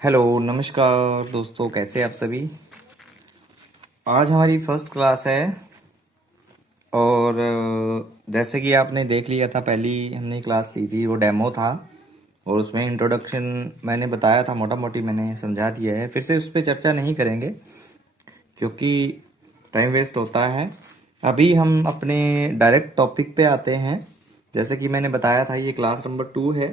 Hello नमस्कार दोस्तों, कैसे आप सभी। आज हमारी फर्स्ट क्लास है और जैसे कि आपने देख लिया था, पहली हमने क्लास ली थी वो डेमो था और उसमें इंट्रोडक्शन मैंने बताया था, मोटा मोटी मैंने समझा दिया है। फिर से उस पर चर्चा नहीं करेंगे क्योंकि टाइम वेस्ट होता है। अभी हम अपने डायरेक्ट टॉपिक पे आते हैं। जैसे कि मैंने बताया था, ये क्लास नंबर 2 है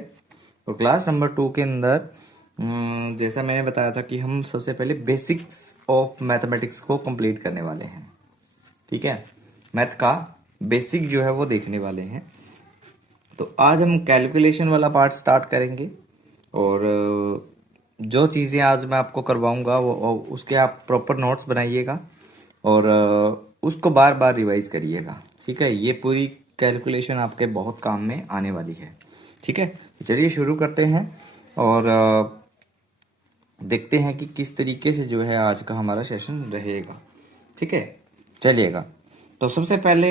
और क्लास नंबर 2 के अंदर जैसा मैंने बताया था कि हम सबसे पहले बेसिक्स ऑफ मैथमेटिक्स को कंप्लीट करने वाले हैं। ठीक है, मैथ का बेसिक जो है वो देखने वाले हैं। तो आज हम कैलकुलेशन वाला पार्ट स्टार्ट करेंगे और जो चीज़ें आज मैं आपको करवाऊंगा वो उसके आप प्रॉपर नोट्स बनाइएगा और उसको बार बार रिवाइज करिएगा। ठीक है, ये पूरी कैलकुलेशन आपके बहुत काम में आने वाली है। ठीक है, तो चलिए शुरू करते हैं और देखते हैं कि किस तरीके से जो है आज का हमारा सेशन रहेगा। ठीक है, चलिएगा। तो सबसे पहले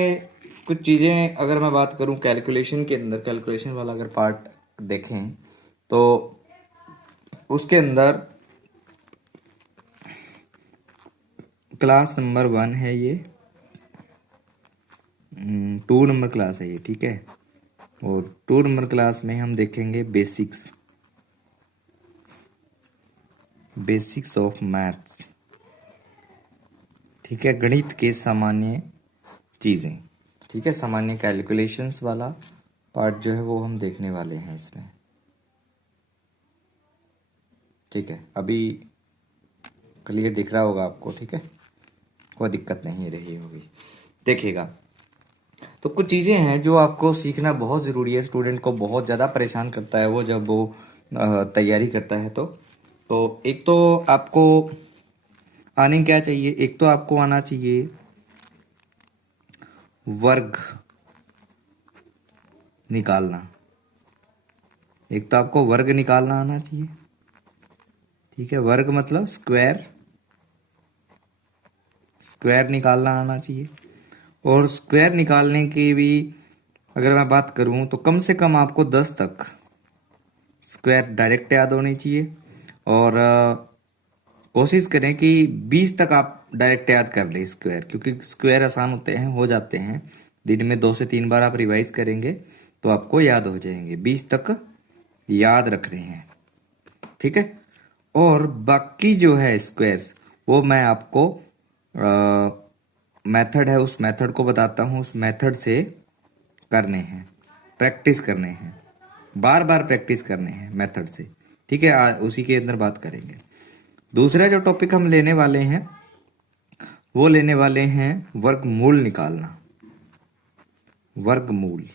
कुछ चीज़ें अगर मैं बात करूं कैलकुलेशन के अंदर, कैलकुलेशन वाला अगर पार्ट देखें तो उसके अंदर क्लास नंबर 1 है ये, 2 नंबर क्लास है ये। ठीक है, और 2 नंबर क्लास में हम देखेंगे बेसिक्स, बेसिक्स ऑफ मैथ्स। ठीक है, गणित के सामान्य चीज़ें। ठीक है, सामान्य कैलकुलेशंस वाला पार्ट जो है वो हम देखने वाले हैं इसमें। ठीक है, अभी क्लियर दिख रहा होगा आपको। ठीक है, कोई दिक्कत नहीं रही होगी, देखिएगा। तो कुछ चीज़ें हैं जो आपको सीखना बहुत ज़रूरी है, स्टूडेंट को बहुत ज़्यादा परेशान करता है वो जब वो तैयारी करता है। तो एक तो आपको आने क्या चाहिए, एक तो आपको आना चाहिए वर्ग निकालना। एक तो आपको वर्ग निकालना आना चाहिए। ठीक है, वर्ग मतलब स्क्वायर, स्क्वायर निकालना आना चाहिए। और स्क्वायर निकालने की भी अगर मैं बात करूं तो कम से कम आपको 10 तक स्क्वायर डायरेक्ट याद होनी चाहिए और कोशिश करें कि 20 तक आप डायरेक्ट याद कर लें स्क्वायर, क्योंकि स्क्वायर आसान होते हैं, हो जाते हैं। दिन में 2 से 3 बार आप रिवाइज करेंगे तो आपको याद हो जाएंगे। 20 तक याद रख रहे हैं। ठीक है, और बाकी जो है स्क्वायर्स वो मैं आपको मेथड है उस मेथड को बताता हूँ, उस मेथड से करने हैं, प्रैक्टिस करने हैं, बार बार प्रैक्टिस करने हैं मेथड से। ठीक है, उसी के अंदर बात करेंगे। दूसरा जो टॉपिक हम लेने वाले हैं वो लेने वाले हैं वर्गमूल निकालना। वर्गमूल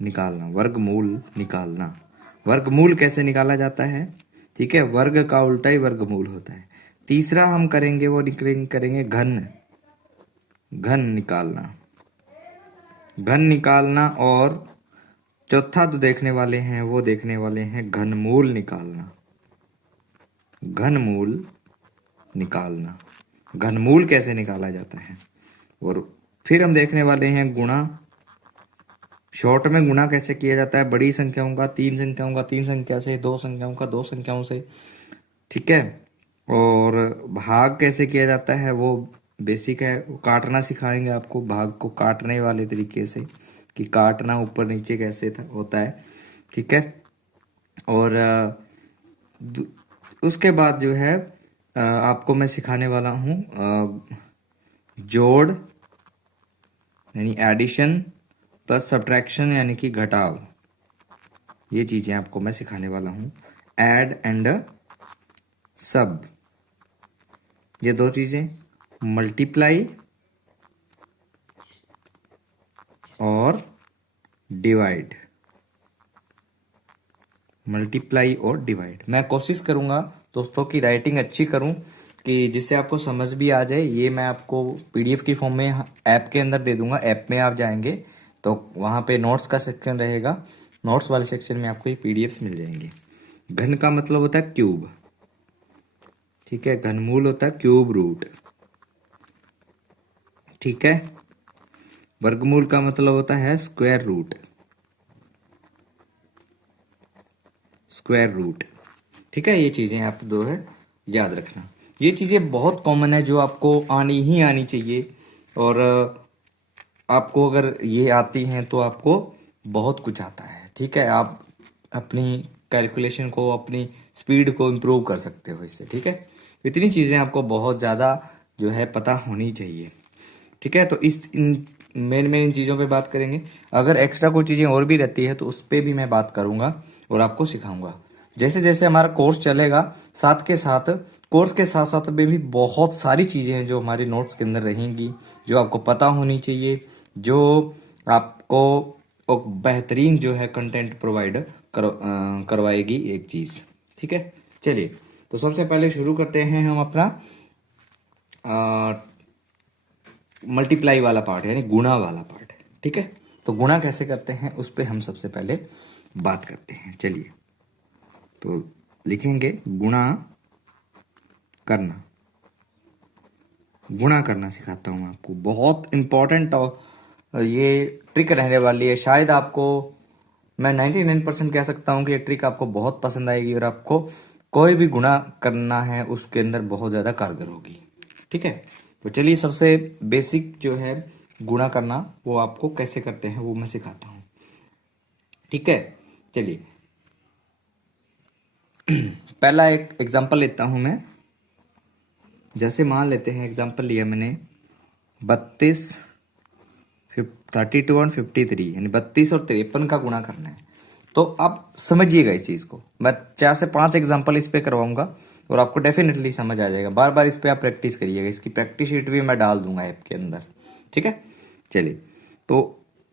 निकालना, वर्गमूल निकालना। वर्गमूल कैसे निकाला जाता है? ठीक है, वर्ग का उल्टा ही वर्गमूल होता है। तीसरा हम करेंगे वो करेंगे घन, घन निकालना, घन निकालना। और चौथा जो देखने वाले हैं वो देखने वाले हैं घनमूल निकालना, घनमूल निकालना। घनमूल कैसे निकाला जाता है। और फिर हम देखने वाले हैं गुणा, शॉर्ट में गुणा कैसे किया जाता है, बड़ी संख्याओं का तीन संख्याओं का तीन संख्या से, दो संख्याओं का दो संख्याओं से। ठीक है, और भाग कैसे किया जाता है वो बेसिक है, वो काटना सिखाएंगे आपको, भाग को काटने वाले तरीके से कि काटना ऊपर नीचे कैसे होता है। ठीक है, और उसके बाद जो है आपको मैं सिखाने वाला हूँ जोड़ यानी एडिशन प्लस सब्ट्रैक्शन यानी कि घटाव। ये चीज़ें आपको मैं सिखाने वाला हूँ, ऐड एंड सब। ये दो चीज़ें, मल्टीप्लाई और डिवाइड, मल्टीप्लाई और डिवाइड। मैं कोशिश करूँगा दोस्तों की राइटिंग अच्छी करूँ कि जिससे आपको समझ भी आ जाए। ये मैं आपको पीडीएफ की फॉर्म में ऐप के अंदर दे दूंगा। ऐप में आप जाएंगे तो वहाँ पे नोट्स का सेक्शन रहेगा, नोट्स वाले सेक्शन में आपको ये पीडीएफ्स मिल जाएंगे। घन का मतलब होता है क्यूब। ठीक है, घनमूल होता है क्यूब रूट। ठीक है, वर्गमूल का मतलब होता है स्क्वायर रूट, स्क्वायर रूट। ठीक है, ये चीज़ें आप दो है याद रखना। ये चीज़ें बहुत कॉमन है जो आपको आनी ही आनी चाहिए, और आपको अगर ये आती हैं तो आपको बहुत कुछ आता है। ठीक है, आप अपनी कैलकुलेशन को, अपनी स्पीड को इम्प्रूव कर सकते हो इससे। ठीक है, इतनी चीज़ें आपको बहुत ज़्यादा जो है पता होनी चाहिए। ठीक है, तो इस इन मेन चीज़ों पे बात करेंगे। अगर एक्स्ट्रा कोई चीज़ें और भी रहती है तो उस पर भी मैं बात करूँगा और आपको सिखाऊंगा। जैसे जैसे हमारा कोर्स चलेगा, साथ के साथ कोर्स के साथ साथ में भी बहुत सारी चीज़ें हैं जो हमारे नोट्स के अंदर रहेंगी, जो आपको पता होनी चाहिए, जो आपको एक बेहतरीन जो है कंटेंट प्रोवाइड करवाएगी एक चीज़। ठीक है, चलिए तो सबसे पहले शुरू करते हैं हम अपना मल्टीप्लाई वाला पार्ट, यानी गुणा वाला पार्ट। ठीक है, तो गुणा कैसे करते हैं उस पर हम सबसे पहले बात करते हैं। चलिए तो लिखेंगे गुणा करना। गुणा करना सिखाता हूँ आपको, बहुत इंपॉर्टेंट ये ट्रिक रहने वाली है। शायद आपको, मैं 99% कह सकता हूँ कि ये ट्रिक आपको बहुत पसंद आएगी और आपको कोई भी गुणा करना है उसके अंदर बहुत ज़्यादा कारगर होगी। ठीक है, तो चलिए सबसे बेसिक जो है गुणा करना वो आपको कैसे करते हैं वो मैं सिखाता हूँ। ठीक है, चलिए पहला एक एग्जांपल लेता हूँ मैं। जैसे मान लेते हैं, एग्जांपल लिया मैंने 32, 32 और 53, यानी 32 और 53 का गुणा करना है। तो आप समझिएगा इस चीज़ को, मैं 4 से 5 एग्जांपल इस पे करवाऊंगा और आपको डेफिनेटली समझ आ जाएगा। बार बार इस पे आप प्रैक्टिस करिएगा, इसकी प्रैक्टिस शीट भी मैं डाल दूंगा ऐप के अंदर। ठीक है, चलिए तो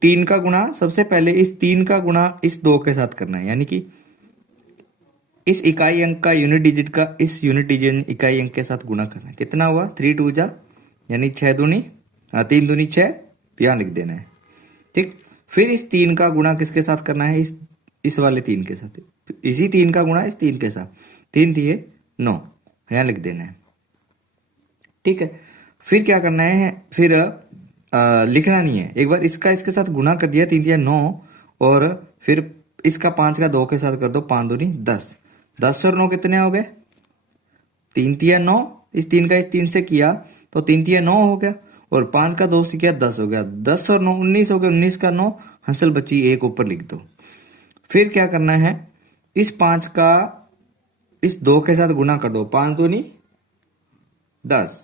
3 का गुणा, सबसे पहले इस 3 का गुणा इस 2 के साथ करना है, यानी कि इस इकाई अंक का यूनिट डिजिट का इस यूनिट डिजिट इकाई अंक के साथ गुणा करना है। कितना हुआ, 3 2 जा, यानी 6 दूनी 3 दूनी 6, यहाँ लिख देना है। ठीक, फिर इस 3 का गुणा किसके साथ करना है, इस वाले 3 के साथ, इसी 3 का गुणा इस 3 के साथ, 3 दिए 9, यहाँ लिख देना है। ठीक है, फिर क्या करना है, फिर लिखना नहीं है, एक बार इसका इसके साथ गुणा कर दिया, 3 दिया 9, और फिर इसका 5 का 2 के साथ कर दो, 5 दूनी 10, 10 और 9 कितने हो गए, 3 तिया 9, इस 3 का इस 3 से किया तो 3 तिया 9 हो गया, और 5 का 2 से किया 10 हो गया, 10 और 9 19 हो गया, 19 का 9 हंसल बची 1 ऊपर लिख दो। फिर क्या करना है, इस 5 का इस 2 के साथ गुणा कर दो, 5 दूनी 10।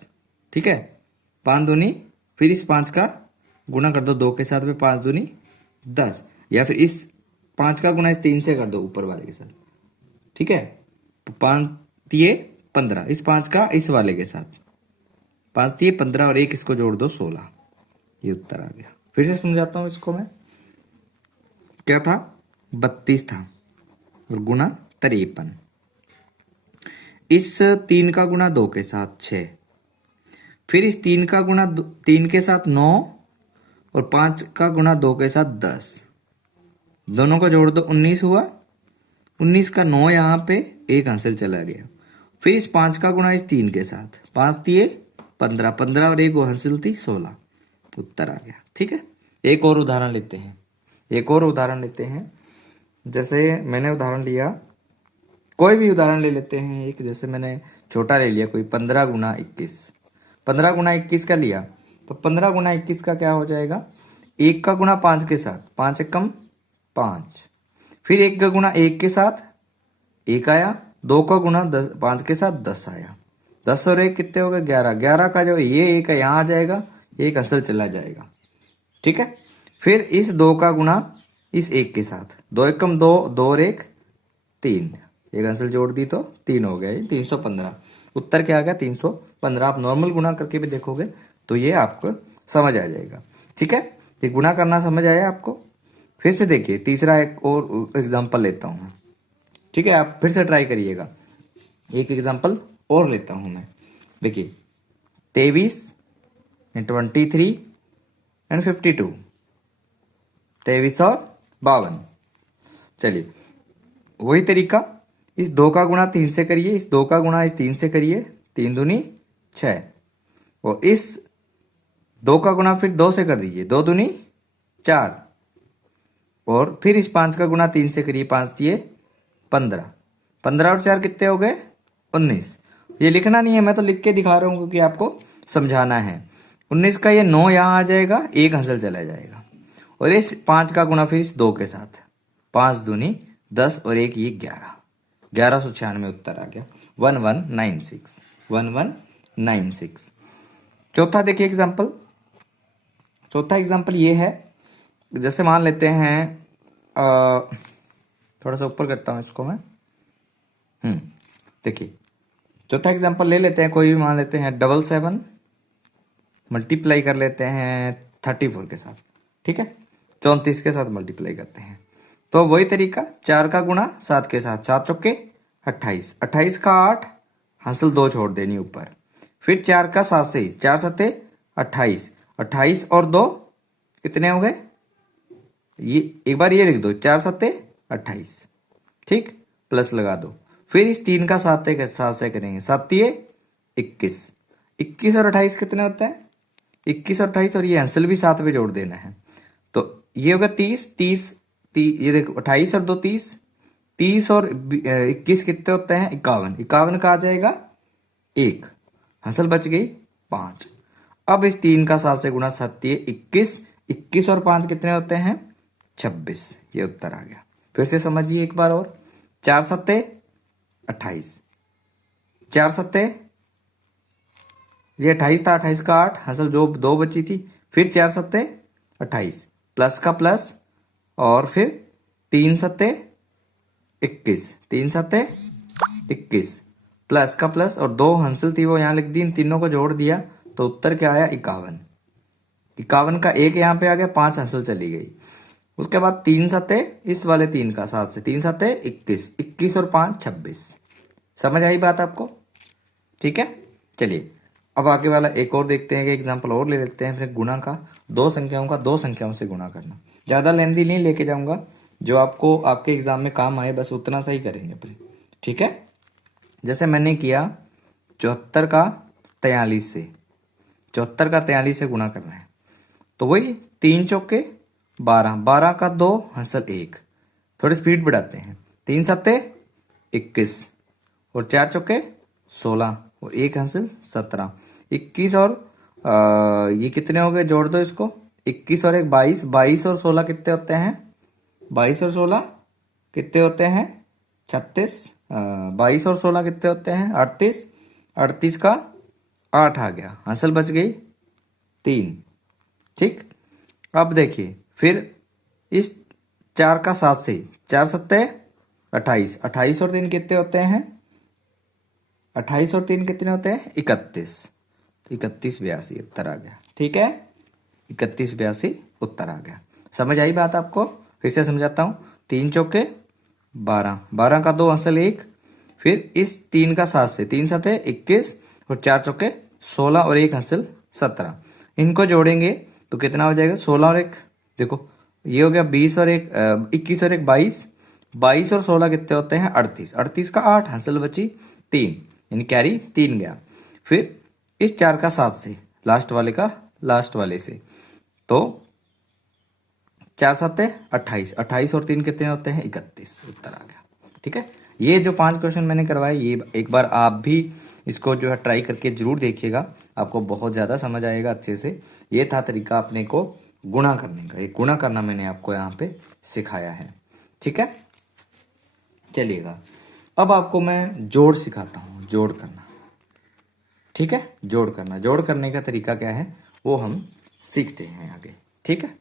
ठीक है, 5 दूनी, फिर इस 5 का गुणा कर दो 2 के साथ में, 5 दूनी 10, या फिर इस 5 का गुणा इस 3 से कर दो ऊपर वाले के साथ। ठीक है, 5 दिए 15, इस 5 का इस वाले के साथ, 5 दिए 15 और 1 इसको जोड़ दो 16, ये उत्तर आ गया। फिर से समझाता हूं इसको मैं, क्या था, 32 था और गुणा 53, इस 3 का गुणा 2 के साथ 6, फिर इस 3 का गुणा 3 के साथ 9, और 5 का गुणा 2 के साथ 10, दोनों को जोड़ दो 19 हुआ, 19 का 9 यहाँ पे, एक आंसर चला गया। फिर इस 5 का गुणा इस 3 के साथ, 5 दिए 15, 15 और 1 वो हासिल थी 16, उत्तर आ गया। ठीक है, एक और उदाहरण लेते हैं, एक और उदाहरण लेते हैं। जैसे मैंने उदाहरण लिया, कोई भी उदाहरण ले लेते हैं एक, जैसे मैंने छोटा ले लिया कोई 15 गुना 21, 15 गुना 21 का लिया, तो 15 गुना 21 का क्या हो जाएगा, 1 का गुणा 5 के साथ, 5 एकम 5, फिर 1 का गुणा 1 के साथ 1 आया, 2 का गुणा 5 के साथ 10 आया, 10 और 1 कितने हो गए 11, 11 का जो ये 1 है यहाँ आ जाएगा, एक असल चला जाएगा। ठीक है, फिर इस 2 का गुणा इस 1 के साथ, 2 एकम 2, 2 और 1 3, एक आंसर जोड़ दी तो 3 हो गया, 315, उत्तर क्या आ गया 315। आप नॉर्मल गुणा करके भी देखोगे तो ये आपको समझ आ जाएगा। ठीक है, ये गुणा करना समझ आया आपको। फिर से देखिए, तीसरा एक और एग्जांपल लेता हूँ। ठीक है, आप फिर से ट्राई करिएगा, एक एग्जांपल और लेता हूँ मैं। देखिए 23 23 एंड 52, 23 और 52। चलिए वही तरीका, इस 2 का गुणा 3 से करिए, इस 2 का गुणा इस 3 से करिए, 3 दूनी 6, और इस 2 का गुणा फिर 2 से कर दीजिए, 2 दूनी 4, और फिर इस 5 का गुणा 3 से करिए, 5 दिए 15, 15 और 4 कितने हो गए? 19। ये लिखना नहीं है, मैं तो लिख के दिखा रहा हूँ क्योंकि आपको समझाना है। 19 का ये 9 यहाँ आ जाएगा, एक हंसल चला जाएगा, और इस 5 का गुना फिर इस 2 के साथ, 5 दूनी 10 और एक ये 11, 1196 उत्तर आ गया। 1196, 1196। चौथा देखिए एग्जाम्पल। चौथा एग्जाम्पल ये है, जैसे मान लेते हैं थोड़ा सा ऊपर करता हूँ इसको मैं। देखिए चौथा एग्जाम्पल ले लेते हैं, कोई भी मान लेते हैं 77 मल्टीप्लाई कर लेते हैं 34 के साथ, ठीक है, 34 के साथ मल्टीप्लाई करते हैं। तो वही तरीका, 4 का गुणा 7 के साथ, 7 चौके 28, 28 का 8, हासिल 2 छोड़ देनी ऊपर, फिर 4 का 7 से 4 सत्ते 28, 28 और 2 कितने हो गए? ये एक बार ये लिख दो, 4 सत्ते 28, ठीक, प्लस लगा दो, फिर इस 3 का 7 से करेंगे, 7 तिये 21, 21 और 28 कितने होते हैं? 21 और 28, और ये आंसर भी 7 पे जोड़ देना है, तो ये होगा 30, 30, ये देखो 28 और 2 30, 30 और 21 कितने होते हैं? 51, 51 का आ जाएगा 1, हंसल बच गई 5। अब इस 3 का 7 से गुणा, 7 ये 21, 21 और 5 कितने होते हैं? 26, ये उत्तर आ गया। फिर से समझिए एक बार और, 4 सत्ते 28, 4 सत्ते, ये 28 था, 28 का 8, हंसल जो 2 बची थी, फिर 4 सत्ते 28, प्लस का प्लस, और फिर 3 सत्ते 21, 3 सत्ते 21, प्लस का प्लस, और 2 हंसल थी वो यहाँ लिख दी, इन तीनों को जोड़ दिया तो उत्तर क्या आया? 51। 51 का 1 यहाँ पे आ गया, 5 हंसल चली गई। उसके बाद 3 सत्ते, इस वाले 3 का 7 से 3 सत्ते 21, 21 और 5 26। समझ आई बात आपको? ठीक है, चलिए अब आगे वाला एक और देखते हैं कि एग्जाम्पल और ले लेते हैं। फिर गुणा का, दो संख्याओं से गुणा करना, ज़्यादा लेंदी नहीं लेके जाऊंगा, जो आपको आपके एग्जाम में काम आए बस उतना सा ही करेंगे अपने, ठीक है। जैसे मैंने किया 74 का 43 से, 74 का 43 से गुणा करना है, तो वही 3 चौके 12, 12 का 2 हंसल 1, थोड़ी स्पीड बढ़ाते हैं, 3 सत्ते 21, और 4 चौके 16, और 1 हंसल 17, 21 और ये कितने हो गए? जोड़ दो इसको, 21 और 1 22, 22 और 16 कितने होते हैं? 22 और 16 कितने होते हैं? 36, 22 और 16 कितने होते हैं? 38, 38 का 8 आ गया, हंसल बच गई 3, ठीक। अब देखिए फिर इस 4 का 7 से, 4 सत्ते 28, 28 और 3 कितने होते हैं? 28 और 3 कितने होते हैं? 31, 31 82 उत्तर आ गया, ठीक है, 31 82 उत्तर आ गया। समझ आई बात आपको? फिर से समझाता हूँ, 3 चौके 12, 12 का 2 हंसल 1, फिर इस 3 का 7 से, 3 सत्ते 21, और 4 चौके 16, और 1 हंसल 17, इनको जोड़ेंगे तो कितना हो जाएगा? 16 और 1, देखो ये हो गया 20 और 1 21 और 1 22, 22 और 16 कितने होते हैं? 38, 38 का 8, हंसल बची 3, यानी कैरी 3 गया। फिर इस 4 का 7 से, लास्ट वाले से, तो 4 सत्ते 28, 28 और 3 कितने होते हैं? 31, उत्तर आ गया, ठीक है। ये जो 5 क्वेश्चन मैंने करवाए, ये एक बार आप भी इसको जो है ट्राई करके जरूर देखिएगा, आपको बहुत ज़्यादा समझ आएगा अच्छे से। ये था तरीका अपने को गुणा करने का, ये गुणा करना मैंने आपको यहाँ पे सिखाया है, ठीक है। चलिएगा अब आपको मैं जोड़ सिखाता हूँ, जोड़ करना, ठीक है। जोड़ करना, जोड़ करने का तरीका क्या है वो हम सीखते हैं आगे, ठीक है।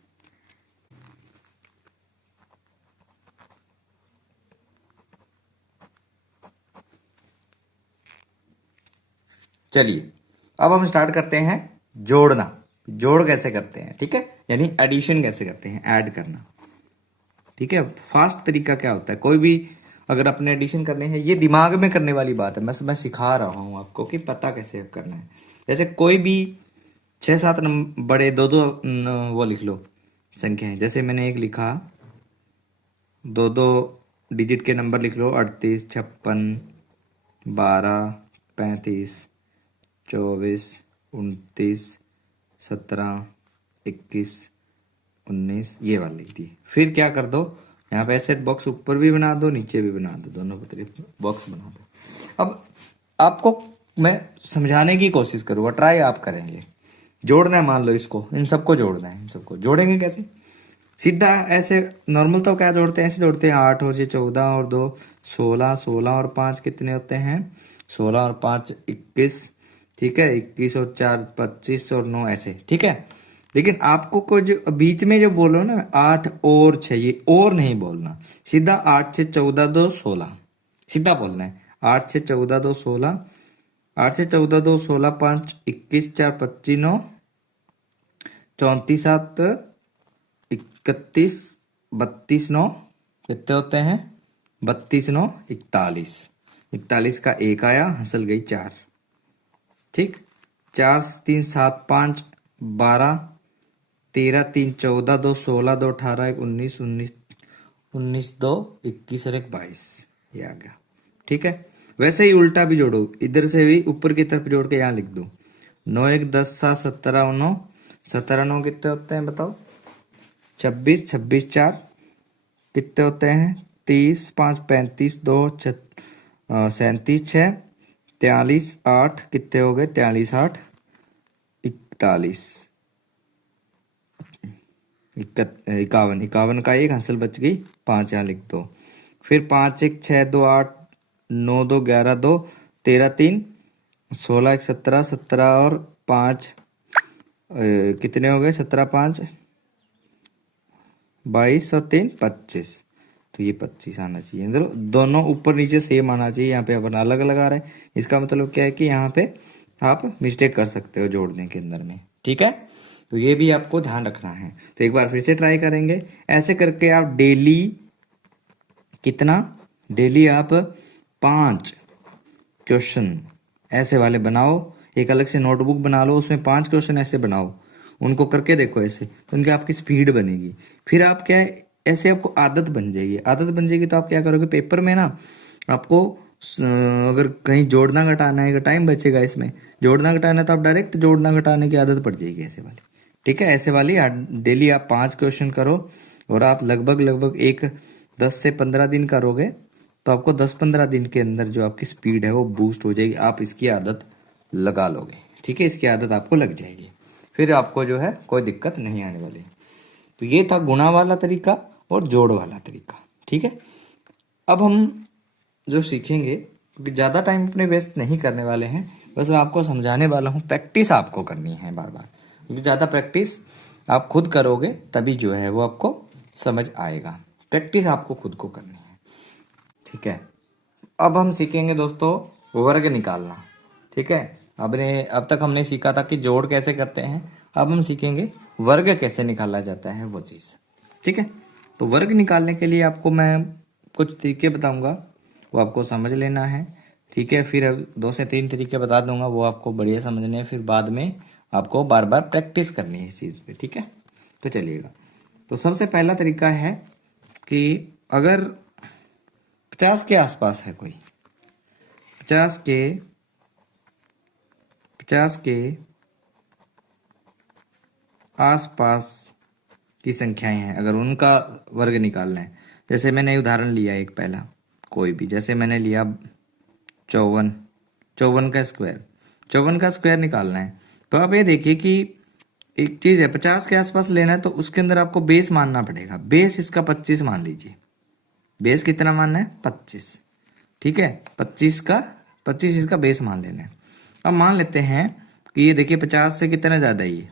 चलिए अब हम स्टार्ट करते हैं जोड़ना। जोड़ कैसे करते हैं, ठीक है, यानी एडिशन कैसे करते हैं, ऐड करना, ठीक है। फास्ट तरीका क्या होता है, कोई भी अगर अपने एडिशन करने हैं, ये दिमाग में करने वाली बात है, मैं सिखा रहा हूँ आपको कि पता कैसे करना है। जैसे कोई भी 6 7 बड़े दो दो वो लिख लो संख्याएं, जैसे मैंने एक लिखा, दो दो डिजिट के नंबर लिख लो, 38 56 12 35 24 29 17 21 19, ये वाली लिख दी। फिर क्या कर दो, यहाँ पे ऐसे बॉक्स ऊपर भी बना दो, नीचे भी बना दो, दोनों तरफ बॉक्स बना दो। अब आपको मैं समझाने की कोशिश करूँगा, ट्राई आप करेंगे। जोड़ना है, मान लो इसको, इन सबको जोड़ना है। इन सबको जोड़ेंगे कैसे? सीधा ऐसे नॉर्मल तो क्या जोड़ते हैं, ऐसे जोड़ते हैं 8 और 14 और 2 16, 16 और 5 कितने होते हैं? 16 और 5 21, ठीक है। 21 और 4 25 और 9 ऐसे, ठीक है। लेकिन आपको को जो बीच में जो बोलो ना 8 और 6, ये और नहीं बोलना, सीधा 8 6 14 2 16 सीधा बोलना है। 8 6 14 2 16, 8 से 14 2 16 5 21 4 25 9 34 7 31 32 9 कितने होते हैं? 32 9 41, 41 का एक आया, हंसल गई 4, ठीक। 4 3 7 5 12 13 3 14 2 16 2 18 1 19 19 19 2 21 और 1 22, ये आ गया, ठीक है। वैसे ही उल्टा भी जोड़ो, इधर से भी ऊपर की तरफ जोड़ के यहाँ लिख दो। 9 1 10 7 17 9, 17 9 कितने होते हैं बताओ? 26, 26 4 कितने होते हैं? 30 5 35 2 37 6 43 8 कितने हो गए? 43 8 41 51, 51 का एक, हंसल बच गई 5, यहाँ लिख दो। फिर 5 1 6 2 8 9 2 11 2 13 3 16 1 17, 17 और 5 कितने हो गए? 17 5 22 और 3 25, तो ये 25 आना चाहिए। दोनों ऊपर नीचे सेम आना चाहिए। यहाँ पे अपन अलग अलग आ रहा है, इसका मतलब क्या है कि यहाँ पे आप मिस्टेक कर सकते हो जोड़ने के अंदर में, ठीक है। तो ये भी आपको ध्यान रखना है। तो एक बार फिर से ट्राई करेंगे। ऐसे करके आप डेली कितना, डेली आप 5 क्वेश्चन ऐसे वाले बनाओ। एक अलग से नोटबुक बना लो, उसमें 5 क्वेश्चन ऐसे बनाओ, उनको करके देखो ऐसे, तो उनकी आपकी स्पीड बनेगी। फिर आप क्या है, ऐसे आपको आदत बन जाएगी। आदत बन जाएगी तो आप क्या करोगे, पेपर में ना आपको अगर कहीं जोड़ना घटाना है, टाइम बचेगा इसमें, जोड़ना घटाना है तो आप डायरेक्ट जोड़ना घटाने की आदत पड़ जाएगी ऐसे वाली, ठीक है। ऐसे वाली डेली आप 5 क्वेश्चन करो, और आप लगभग लगभग एक 10 से 15 दिन करोगे, तो आपको 10-15 दिन के अंदर जो आपकी स्पीड है वो बूस्ट हो जाएगी। आप इसकी आदत लगा लोगे, ठीक है, इसकी आदत आपको लग जाएगी, फिर आपको जो है कोई दिक्कत नहीं आने वाली। तो ये था गुणा वाला तरीका और जोड़ वाला तरीका, ठीक है। अब हम जो सीखेंगे, क्योंकि ज़्यादा टाइम अपने वेस्ट नहीं करने वाले हैं, बस मैं आपको समझाने वाला हूँ। प्रैक्टिस आपको करनी है बार बार, क्योंकि ज़्यादा प्रैक्टिस आप खुद करोगे तभी जो है वो आपको समझ आएगा। प्रैक्टिस आपको खुद को करनी है, ठीक है। अब हम सीखेंगे दोस्तों वर्ग निकालना, ठीक है। अब तक हमने सीखा था कि जोड़ कैसे करते हैं, अब हम सीखेंगे वर्ग कैसे निकाला जाता है, वो चीज़, ठीक है। तो वर्ग निकालने के लिए आपको मैं कुछ तरीके बताऊंगा, वो आपको समझ लेना है, ठीक है। फिर 2 से 3 तरीके बता दूंगा, वो आपको बढ़िया समझने हैं, फिर बाद में आपको बार बार प्रैक्टिस करनी है इस चीज़ पे, ठीक है। तो चलिएगा, तो सबसे पहला तरीका है कि अगर 50 के आसपास है कोई, 50 के आसपास की संख्याएं हैं, अगर उनका वर्ग निकालना है, जैसे मैंने उदाहरण लिया एक पहला, कोई भी, जैसे मैंने लिया 54, 54 का स्क्वायर, 54 का स्क्वायर निकालना है। तो आप ये देखिए कि एक चीज़ है, 50 के आसपास लेना है तो उसके अंदर आपको बेस मानना पड़ेगा। बेस इसका 25 मान लीजिए, बेस कितना मानना है? 25, ठीक है। 25 इसका बेस मान लेना है। अब मान लेते हैं कि ये देखिए 50 से कितना ज़्यादा है, ये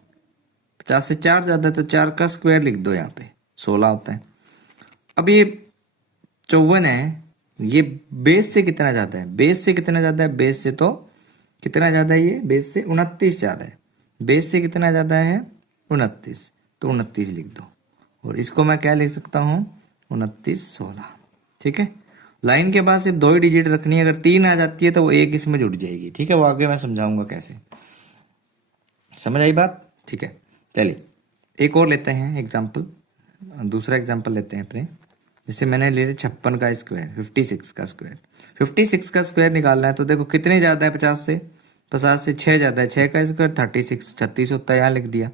50 से 4 ज़्यादा है, तो 4 का स्क्वायर लिख दो, यहाँ पे 16 होता है। अब ये 54 है, ये बेस से कितना ज़्यादा है? बेस से कितना ज़्यादा है? बेस से तो कितना ज़्यादा है? ये बेस से 29 ज़्यादा है। बेस से कितना ज़्यादा है? 29, तो 29 लिख दो। और इसको मैं क्या लिख सकता हूँ? 29 16, ठीक है। लाइन के बाद सिर्फ 2 ही डिजिट रखनी है, अगर 3 आ जाती है तो वो एक इसमें जुड़ जाएगी, ठीक है। वो आगे मैं समझाऊंगा कैसे, समझ आई बात, ठीक है। चलिए एक और लेते हैं एग्जाम्पल, दूसरा एग्जाम्पल लेते हैं अपने। जैसे मैंने ले लिया 56 का स्क्वायर, 56 का स्क्वायर, 56 का स्क्वायर निकालना है। तो देखो कितने ज़्यादा है 50 से? 50 से 6 ज़्यादा है, 6 का स्क्वायर 36, 36 होता है, यहाँ लिख दिया।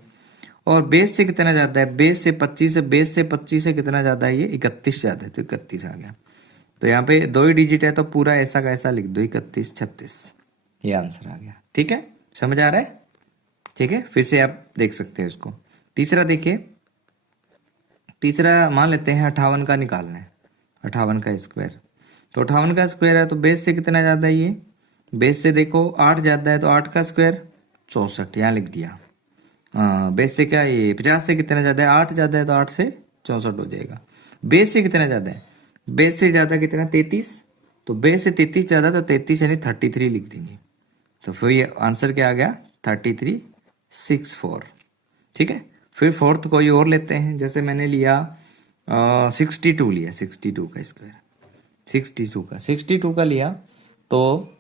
और बेस से कितना ज्यादा है, बेस से 25 है, बेस से 25 से कितना ज्यादा है, ये 31 ज्यादा है, तो 31 आ गया। तो यहाँ पे दो ही डिजिट है तो पूरा ऐसा का ऐसा लिख दो, 31 36, ये आंसर आ गया। ठीक है, समझ आ रहा है? ठीक है, फिर से आप देख सकते हैं इसको। तीसरा देखिए, तीसरा मान लेते हैं 58 का निकालना है, 58 का स्क्वायर। तो 58 का स्क्वायर है तो बेस से कितना ज्यादा है, ये बेस से देखो 8 ज्यादा है, तो 8 का स्क्वायर 64, यहाँ लिख दिया। बेस से क्या, ये 50 से कितना ज्यादा है, 8 ज्यादा है, तो 8 से 64 हो जाएगा। बेस से कितना ज्यादा है, बेस से ज्यादा कितना 33, तो बेस से 33 ज्यादा, तो 33 यानी 33 लिख देंगे। तो फिर ये आंसर क्या आ गया, 3364। ठीक है, फिर फोर्थ कोई और लेते हैं, जैसे मैंने लिया 62 लिया, 62 का स्क्वायर, 62 का लिया। तो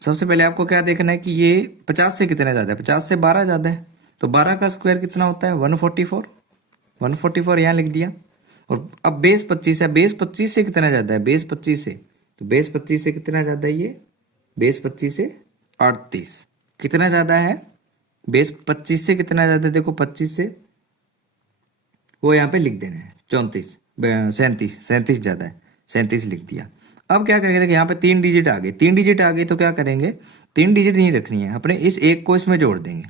सबसे पहले आपको क्या देखना है कि ये 50 से कितना ज़्यादा है, 50 से 12 ज़्यादा है, तो 12 का स्क्वायर कितना होता है 144, 144 यहाँ लिख दिया। और अब बेस 25 है, बेस 25 से कितना ज़्यादा है, बेस 25 से, तो बेस 25 से कितना ज़्यादा है, ये बेस 25 से 38, कितना ज़्यादा है, बेस 25 से कितना ज़्यादा है, देखो 25 से वो यहाँ पे लिख देना है 34, 37, 37 ज़्यादा है, 37 लिख दिया। अब क्या करेंगे, देखिए यहाँ पे 3 डिजिट आ गए, 3 डिजिट आ गई तो क्या करेंगे, 3 डिजिट नहीं रखनी है अपने, इस एक को इसमें जोड़ देंगे।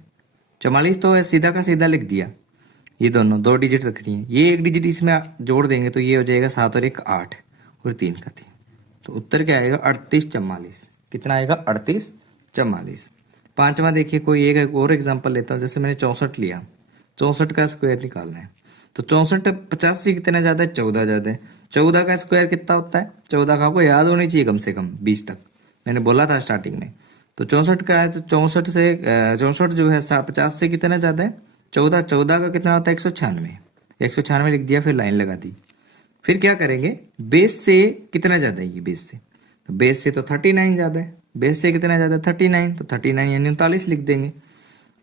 44 तो सीधा का सीधा लिख दिया, ये दोनों 2 डिजिट रखनी है, ये एक डिजिट इसमें जोड़ देंगे तो ये हो जाएगा 7 और 1 8 और 3 का 3। तो उत्तर क्या आएगा 3844, कितना आएगा 3844। पांचवा देखिए, कोई एक और एग्जाम्पल लेता हूँ, जैसे मैंने 64 लिया, 64 का स्क्वायर निकालना है। तो 64 50 से कितना ज्यादा है, 14 ज्यादा है। 14 का स्क्वायर कितना होता है, 14 का आपको याद होनी चाहिए कम से कम 20 तक, मैंने बोला था स्टार्टिंग में। तो 64 का है, तो 64 से 64 जो है 50 से कितना ज्यादा है, 14, 14 का कितना होता है 196, 196 लिख दिया, फिर लाइन लगा दी। फिर क्या करेंगे, बेस से कितना ज्यादा है, ये बेस से, तो बेस से तो 39 ज्यादा है, बेस से कितना ज्यादा है 39, तो 39 यानी 39 लिख देंगे।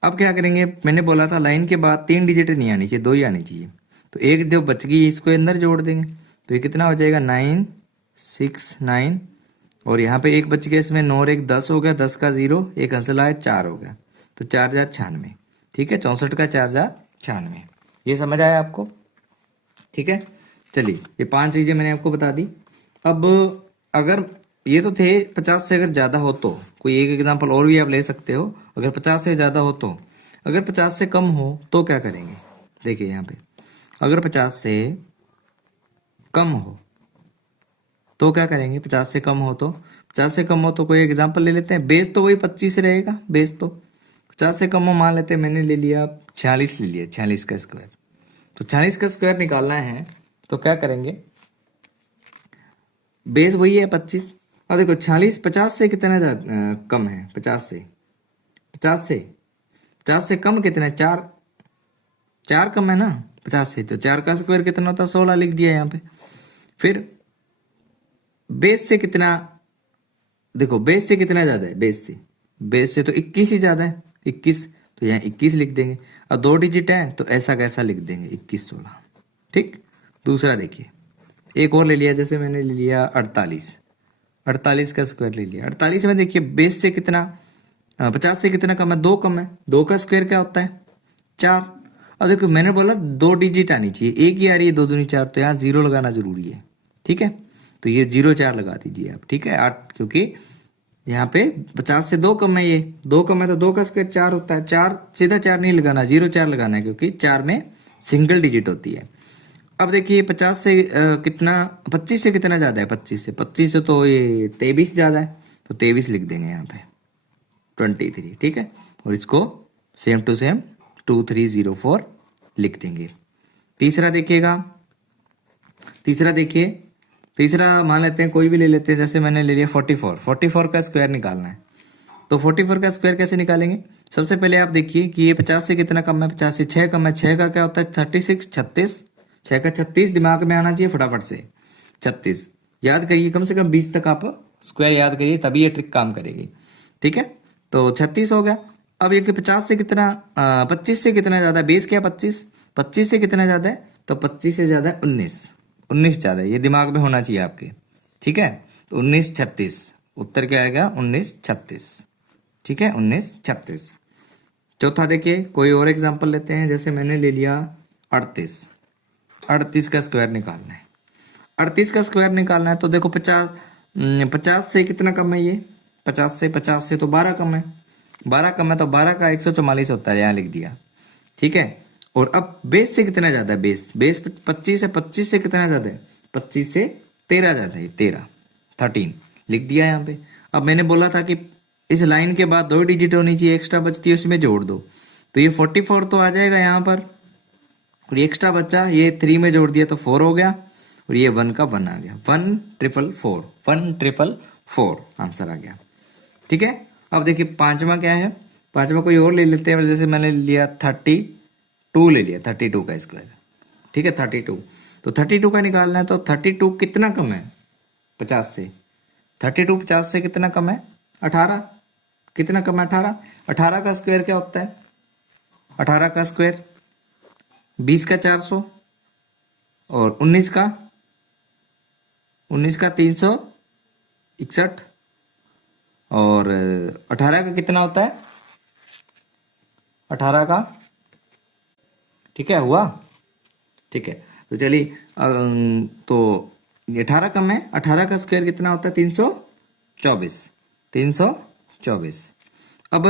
अब क्या करेंगे, मैंने बोला था लाइन के बाद 3 डिजिट नहीं आनी चाहिए, 2 ही आनी चाहिए, तो एक जो बच गई इसको अंदर जोड़ देंगे, तो ये कितना हो जाएगा 969, और यहाँ पे एक बच गया, इसमें 9 और 1 10 हो गया, 10 का 0, एक हंसला है 4 हो गया, तो 4096। ठीक है, 64 का 4096, ये समझ आया आपको? ठीक है, चलिए ये 5 चीजें मैंने आपको बता दी। अब अगर ये तो थे 50 से अगर ज्यादा हो तो, कोई एक एग्जांपल और भी आप ले सकते हो, अगर 50 से ज्यादा हो तो, अगर 50 से कम हो तो क्या करेंगे, देखिए यहाँ पे अगर 50 से कम हो तो क्या करेंगे, 50 से कम हो तो, 50 से कम हो तो कोई एग्जांपल ले लेते हैं, बेस तो वही 25 रहेगा, बेस तो 50 से कम हो, मान लेते हैं मैंने ले लिया 46 ले लिया, 46 का स्क्वायर। तो 46 का स्क्वायर निकालना है तो क्या करेंगे, बेस वही है 25। अब देखो 46 50 से कितना कम है, 50 से, 50 से 50 से कम कितना है, 4, 4 कम है ना 50 से, तो 4 का स्क्वायर कितना होता है 16 लिख दिया यहाँ पे। फिर बेस से कितना, देखो बेस से कितना ज्यादा है, बेस से तो 21 ही ज्यादा है, 21, तो यहाँ 21 लिख देंगे। और 2 डिजिट है तो ऐसा कैसा लिख देंगे 21 16। ठीक, दूसरा देखिए, एक और ले लिया, जैसे मैंने ले लिया 48, 48 का स्क्वायर ले लिया। 48 में देखिए बेस से कितना 50 से कितना कम है, 2 कम है, 2 का स्क्वायर क्या होता है 4। अब देखो मैंने बोला 2 डिजिट आनी चाहिए, एक ही आ रही है 2 दूनी 4, तो यहाँ 0 लगाना जरूरी है। ठीक है, तो ये 0 4 लगा दीजिए आप। ठीक है, 8, क्योंकि यहाँ पे 50 से 2 कम है, ये 2 कम है तो 2 का स्क्वायर 4 होता है, 4 सीधा 4 नहीं लगाना, 0 4 लगाना है, क्योंकि 4 में सिंगल डिजिट होती है। अब देखिए 50 से कितना, 25 से कितना ज्यादा है, 25 से तो ये 23 ज्यादा है, तो 23 लिख देंगे यहाँ पे 23। ठीक है, और इसको सेम टू सेम 2304 लिख देंगे। तीसरा देखिएगा, तीसरा देखिए, तीसरा मान लेते हैं कोई भी ले लेते हैं, जैसे मैंने ले लिया 44, 44 का स्क्वायर निकालना है। तो 44 का स्क्वायर कैसे निकालेंगे, सबसे पहले आप देखिए कि ये 50 से कितना कम है, 50 से 6 कम है, 6 का क्या होता है 36, 36, 6 का 36 दिमाग में आना चाहिए फटाफट से, 36 याद करिए, कम से कम 20 तक आप स्क्वायर याद करिए, तभी ये ट्रिक काम करेगी। ठीक है, तो 36 हो गया। अब ये कि 50 से कितना 25 से कितना ज्यादा है, बेस क्या 25, 25 से कितना ज्यादा है, तो 25 से ज्यादा है 19, 19 ज्यादा है, ये दिमाग में होना चाहिए आपके। ठीक है, तो 19 36, उत्तर क्या आएगा 19 36। ठीक है, 19 36। चौथा देखिए, कोई और एग्जांपल लेते हैं। जैसे मैंने ले लिया 38, 38 का स्क्वायर निकालना है। 38 का स्क्वायर निकालना है तो देखो 50, 50 से कितना कम है ये, 50 से तो 12 कम है, 12 कम है तो 12 का 144 होता है, यहाँ लिख दिया। ठीक है। और अब बेस से कितना ज्यादा है, बेस बेस 25 है, 25 से कितना ज्यादा है, 25 से 13 ज्यादा है, 13, 13 लिख दिया यहाँ पे। अब मैंने बोला था कि इस लाइन के बाद 2 डिजिट होनी चाहिए, एक्स्ट्रा बचती है उसमें जोड़ दो, तो ये 44 तो आ जाएगा यहाँ पर, और ये एक्स्ट्रा बचा, ये 3 में जोड़ दिया तो 4 हो गया, और ये 1 का 1 आ गया, 1444, 1444 आंसर आ गया। ठीक है। अब देखिए पांचवा क्या है, पांचवा कोई और ले लेते हैं। जैसे मैंने लिया 32 ले लिया, 32 का स्क्वायर। ठीक है, 32, तो 32 का निकालना है तो 32 कितना कम है 50 से, 32 50 से कितना कम है, 18, कितना कम है 18, 18 का स्क्वायर क्या होता है, 18 का स्क्वायर 20 का 400, और 19 का 361, और 18 का कितना होता है, 18 का, ठीक है हुआ। ठीक है, तो चलिए तो ये 18 कम है, 18 का स्क्वायर कितना होता है, 324, 324। अब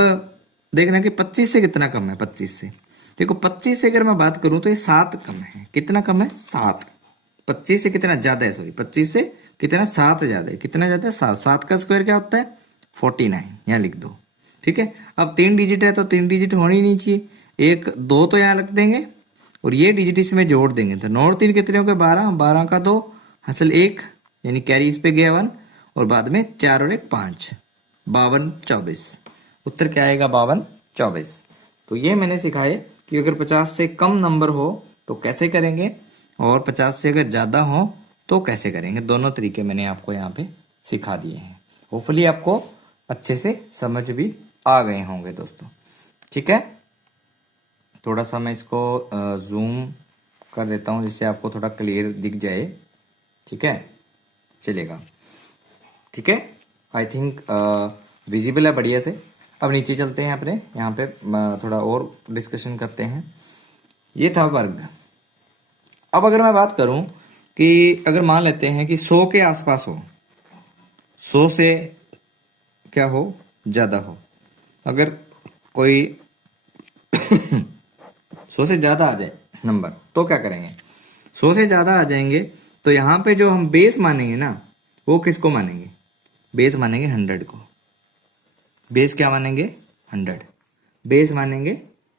देखना कि 25 से कितना कम है, 25 से देखो, 25 से अगर मैं बात करूं तो ये 7 कम है, कितना कम है 7, 25 से कितना ज्यादा है, सॉरी 25 से कितना 7 ज्यादा है, कितना ज्यादा है 7, 7 का स्क्वायर क्या होता है 49, यहाँ लिख दो। ठीक है। अब 3 डिजिट है तो 3 डिजिट होनी नहीं चाहिए, 1 2 तो यहाँ रख देंगे, और ये डिजिट इसमें जोड़ देंगे, तो 9 और 3 कितने हो गए 12, 12 का 2 हासिल 1, यानी कैरी इस पे गया 1, और बाद में 4 और 1 5, 52 24, उत्तर क्या आएगा 52 24। तो ये मैंने सिखाए कि अगर 50 से कम नंबर हो तो कैसे करेंगे, और 50 से अगर ज्यादा हो तो कैसे करेंगे, दोनों तरीके मैंने आपको यहाँ पे सिखा दिए हैं। होपफुली आपको अच्छे से समझ भी आ गए होंगे दोस्तों। ठीक है, थोड़ा सा मैं इसको जूम कर देता हूँ जिससे आपको थोड़ा क्लियर दिख जाए। ठीक है, चलेगा। ठीक है, आई थिंक विजिबल है बढ़िया से। अब नीचे चलते हैं अपने, यहाँ पे थोड़ा और डिस्कशन करते हैं। ये था वर्ग। अब अगर मैं बात करूं कि अगर मान लेते हैं कि 100 के आसपास हो, 100 से क्या हो ज्यादा हो, अगर कोई 100 से ज्यादा आ जाए नंबर तो क्या करेंगे, 100 से ज्यादा आ जाएंगे तो यहाँ पे जो हम बेस मानेंगे ना, वो किसको मानेंगे, बेस मानेंगे 100 को। बेस क्या मानेंगे 100, बेस मानेंगे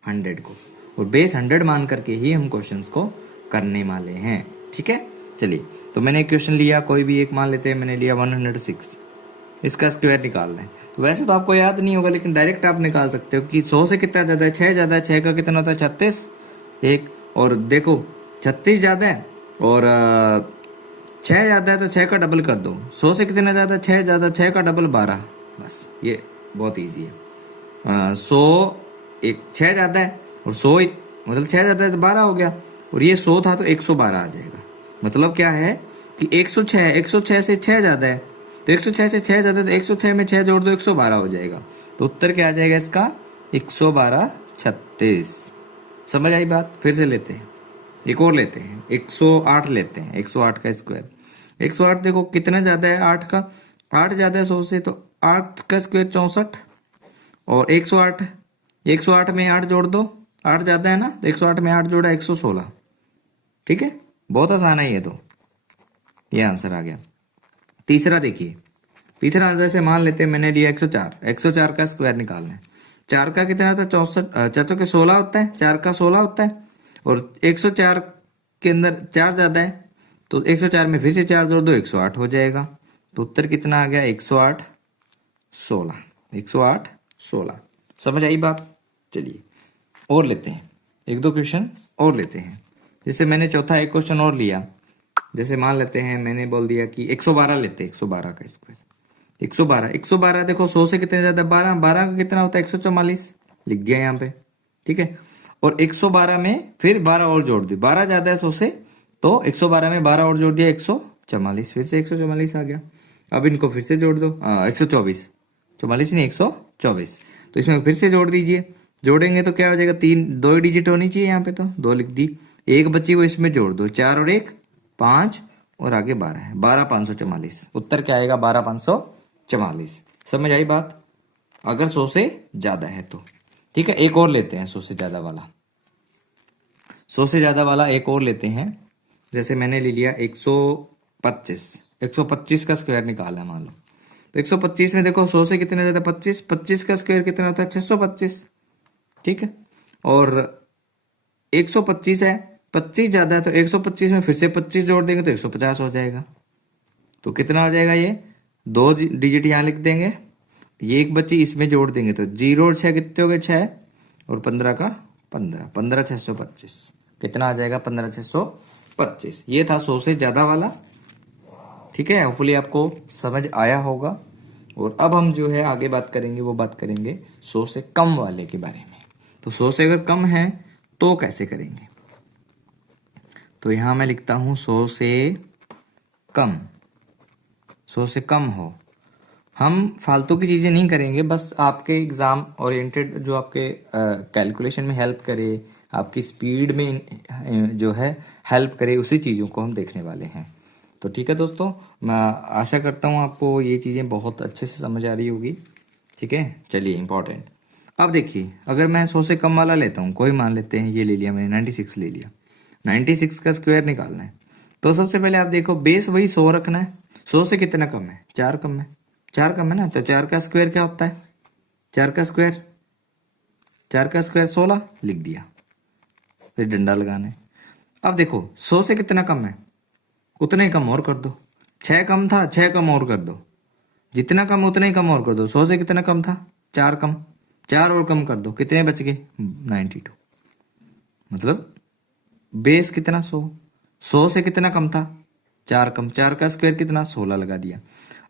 100 को, और बेस 100 मान करके ही हम क्वेश्चंस को करने वाले हैं। ठीक है, चलिए तो मैंने एक क्वेश्चन लिया, कोई भी एक मान लेते हैं, मैंने लिया 106, इसका स्क्वायर निकालना है। तो वैसे तो आपको याद नहीं होगा, लेकिन डायरेक्ट आप निकाल सकते हो कि 100 से कितना ज्यादा है, 6 ज्यादा है, 6 का कितना होता है 36, एक, और देखो 36 ज्यादा है और 6 ज्यादा है तो 6 का डबल कर दो, 100 से कितना ज्यादा है 6 ज्यादा, 6 का डबल 12, बस ये बहुत ईजी है। 100 एक 6 ज्यादा है और 100 मतलब 6 ज्यादा है तो 12 हो गया, और ये 100 था तो 112 आ जाएगा। मतलब क्या है कि 106, 106 से 6 ज्यादा है तो 106 से 6 ज्यादा है तो 106 में 6 जोड़ दो 112 हो जाएगा। तो उत्तर क्या आ जाएगा इसका 112 36। समझ आई बात? फिर से लेते हैं, एक और लेते हैं, 108 लेते हैं, 108 का स्क्वायर। 108 देखो कितना ज्यादा है 8 का, 8 ज्यादा है 100 से, तो 8 का स्क्वायर 64, और 108, 108 में 8 जोड़ दो, 8 ज्यादा है ना, तो 108 में 8 जोड़ा 116। ठीक है, बहुत आसान है ये, तो ये आंसर आ गया। तीसरा देखिए, तीसरा आंसर से मान लेते हैं मैंने लिया 104, 104 का स्क्वायर निकालना है। 4 का कितना होता है 64, चाचो के 16 होता है, 4 का 16 होता है, और 104 के अंदर 4 ज्यादा है तो 104 में फिर से 4 जोड़ दो 108 हो जाएगा। तो उत्तर कितना आ गया 108 16, 108 16। समझ आई बात? चलिए और लेते हैं, एक दो क्वेश्चन और लेते हैं। जैसे मैंने चौथा एक क्वेश्चन और लिया, जैसे मान लेते हैं मैंने बोल दिया कि 112 लेते हैं, 112 का स्क्वायर, 112, 112 देखो 100 से कितने ज्यादा 12, 12 का कितना होता है 144, लिख दिया यहाँ पे। ठीक है, और 112 में फिर 12 और जोड़ दी, 12 ज्यादा है 100 से, तो 112 में 12 और जोड़ दिया 144, फिर से 144 आ गया। अब इनको फिर से जोड़ दो 124, 44 नहीं 124, तो इसमें फिर से जोड़ दीजिए, जोड़ेंगे तो क्या हो जाएगा, 2 डिजिट होनी चाहिए यहाँ पे, तो 2 लिख दी, एक बची वो इसमें जोड़ दो, 4 और 1 5 और आगे 12 है, 12,544। उत्तर क्या आएगा, 12,544। समझ आई बात, अगर 100 से ज्यादा है तो। ठीक है, एक और लेते हैं 100 से ज्यादा वाला, 100 से ज्यादा वाला एक और लेते हैं। जैसे मैंने ले लिया 125, 125 का स्क्वायर निकालना है मान लो। तो 125 में देखो 100 से कितना ज्यादा 25, 25 का स्क्वायर कितना होता है 625। ठीक है, और 125 है, 25 ज्यादा है, तो 125 में फिर से 25 जोड़ देंगे तो 150 हो जाएगा। तो कितना हो जाएगा, ये 2 डिजिट यहाँ लिख देंगे, ये एक बच्ची इसमें जोड़ देंगे तो 0 और 6 कितने हो गए, 6 और 15 का 15, 15,625। कितना आ जाएगा, 15,625। ये था 100 से ज्यादा वाला। ठीक है, होपफुली आपको समझ आया होगा। और अब हम जो है आगे बात करेंगे, वो बात करेंगे 100 से कम वाले के बारे में। तो 100 से अगर कम है तो कैसे करेंगे, तो यहां मैं लिखता हूं 100 से कम, 100 से कम हो। हम फालतू की चीज़ें नहीं करेंगे, बस आपके एग्ज़ाम ओरिएंटेड जो आपके कैलकुलेशन में हेल्प करे, आपकी स्पीड में जो है हेल्प करे, उसी चीज़ों को हम देखने वाले हैं। तो ठीक है दोस्तों, मैं आशा करता हूँ आपको ये चीज़ें बहुत अच्छे से समझ आ रही होगी। ठीक है, चलिए इम्पोर्टेंट। अब देखिए, अगर मैं 100 से कम वाला लेता हूँ, कोई मान लेते हैं ये ले लिया मैंने, 96 ले लिया, 96 का स्क्वायर निकालना है। तो सबसे पहले आप देखो, बेस वही 100 रखना है। 100 से कितना कम है, 4 कम है, 4 कम है ना, तो 4 का स्क्वायर क्या होता है, 4 का स्क्वायर, 4 का स्क्वायर 16 लिख दिया, फिर डंडा लगाना है। अब देखो 100 से कितना कम है, उतना ही कम और कर दो, 6 कम था, 6 कम और कर दो, जितना कम उतना ही कम और कर दो। 100 से कितना कम था, 4 कम, 4 और कम कर दो, कितने बच गए 92। मतलब बेस कितना 100, 100 से कितना कम था, 4 कम, 4 का स्क्वायर कितना 16 लगा दिया।